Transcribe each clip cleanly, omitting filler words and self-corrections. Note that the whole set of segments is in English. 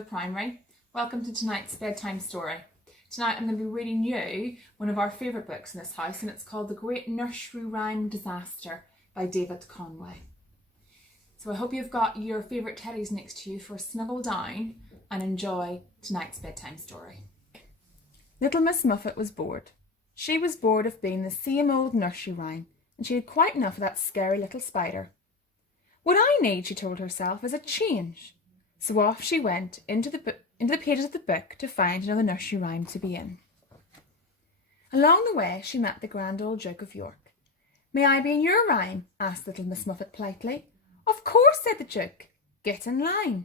Hello Primary, welcome to tonight's bedtime story. Tonight I'm going to be reading you one of our favourite books in this house, and it's called The Great Nursery Rhyme Disaster by David Conway. So I hope you've got your favourite teddies next to you for a snuggle down and enjoy tonight's bedtime story. Little Miss Muffet was bored. She was bored of being the same old nursery rhyme, and she had quite enough of that scary little spider. What I need, she told herself, is a change. So off she went into the pages of the book to find another nursery rhyme to be in. Along the way she met the grand old Duke of York. "May I be in your rhyme?" asked little Miss Muffet politely. "Of course," said the Duke. "Get in line."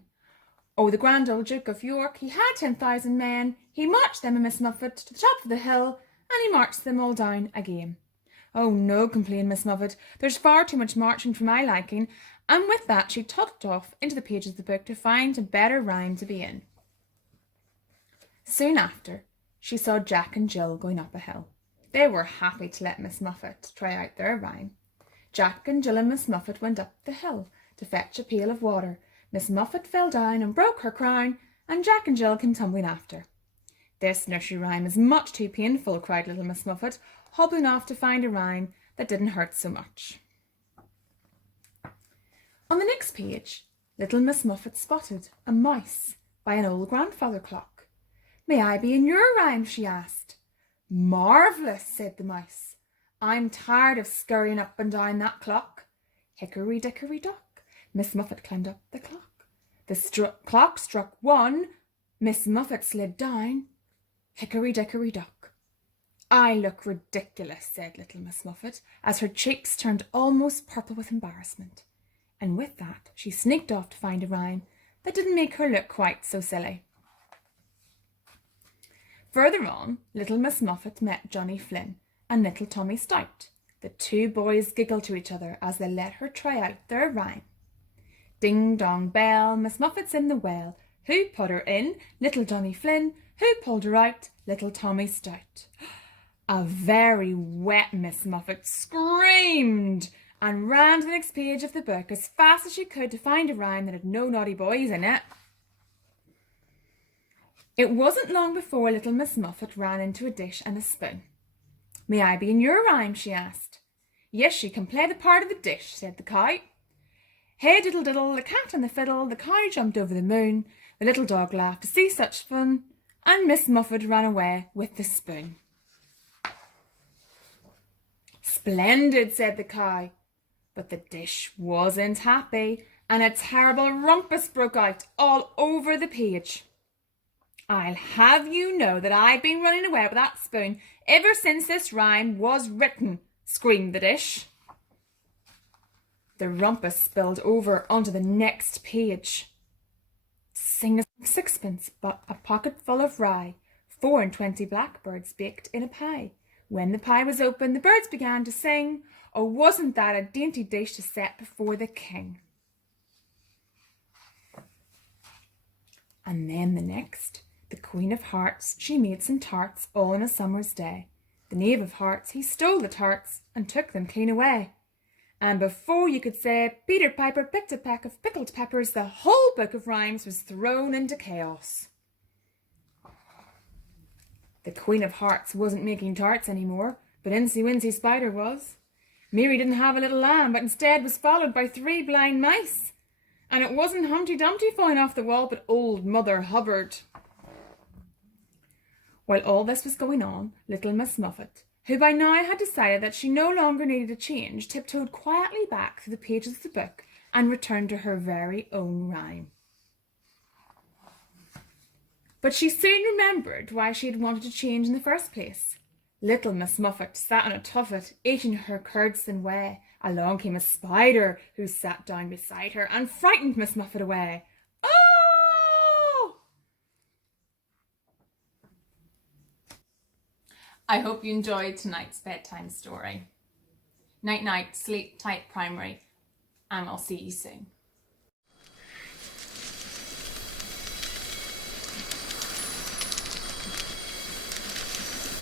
Oh, the grand old Duke of York, he had 10,000 men. He marched them and Miss Muffet to the top of the hill, and he marched them all down again. "Oh no," complained Miss Muffet, "there's far too much marching for my liking," and with that she toddled off into the pages of the book to find a better rhyme to be in. Soon after, she saw Jack and Jill going up a hill. They were happy to let Miss Muffet try out their rhyme. Jack and Jill and Miss Muffet went up the hill to fetch a pail of water. Miss Muffet fell down and broke her crown, and Jack and Jill came tumbling after. "This nursery rhyme is much too painful," cried little Miss Muffet, hobbling off to find a rhyme that didn't hurt so much. On the next page, little Miss Muffet spotted a mouse by an old grandfather clock. "May I be in your rhyme?" she asked. "Marvellous," said the mouse. "I'm tired of scurrying up and down that clock." Hickory dickory dock, Miss Muffet climbed up the clock. The clock struck 1, Miss Muffet slid down. Hickory dickory dock. "I look ridiculous," said little Miss Muffet, as her cheeks turned almost purple with embarrassment. And with that she sneaked off to find a rhyme that didn't make her look quite so silly. Further on, little Miss Muffet met Johnny Flynn and little Tommy Stout. The two boys giggled to each other as they let her try out their rhyme. "Ding dong bell, Miss Muffet's in the well. Who put her in? Little Johnny Flynn. Who pulled her out? Little Tommy Stout." A very wet Miss Muffet screamed and ran to the next page of the book as fast as she could to find a rhyme that had no naughty boys in it. It wasn't long before little Miss Muffet ran into a dish and a spoon. "May I be in your rhyme?" she asked. "Yes, you can play the part of the dish," said the cow. Hey diddle diddle, the cat and the fiddle, the cow jumped over the moon, the little dog laughed to see such fun, and Miss Muffet ran away with the spoon. "Splendid," said the cow. But the dish wasn't happy, and a terrible rumpus broke out all over the page. "I'll have you know that I've been running away with that spoon ever since this rhyme was written," screamed the dish. The rumpus spilled over onto the next page. "Sing a sixpence, but a pocket full of rye, 24 blackbirds baked in a pie. When the pie was open, the birds began to sing. Oh, wasn't that a dainty dish to set before the king?" And then the next, the Queen of Hearts, she made some tarts all on a summer's day. The Knave of Hearts, he stole the tarts and took them clean away. And before you could say Peter Piper picked a peck of pickled peppers, the whole book of rhymes was thrown into chaos. The Queen of Hearts wasn't making tarts anymore, but Incy Wincy Spider was. Mary didn't have a little lamb, but instead was followed by 3 blind mice. And it wasn't Humpty Dumpty falling off the wall, but old Mother Hubbard. While all this was going on, little Miss Muffet, who by now had decided that she no longer needed a change, tiptoed quietly back through the pages of the book and returned to her very own rhyme. But she soon remembered why she had wanted to change in the first place. Little Miss Muffet sat on a tuffet, eating her curds and whey. Along came a spider, who sat down beside her and frightened Miss Muffet away. Oh! I hope you enjoyed tonight's bedtime story. Night night, sleep tight Primary, and I'll see you soon.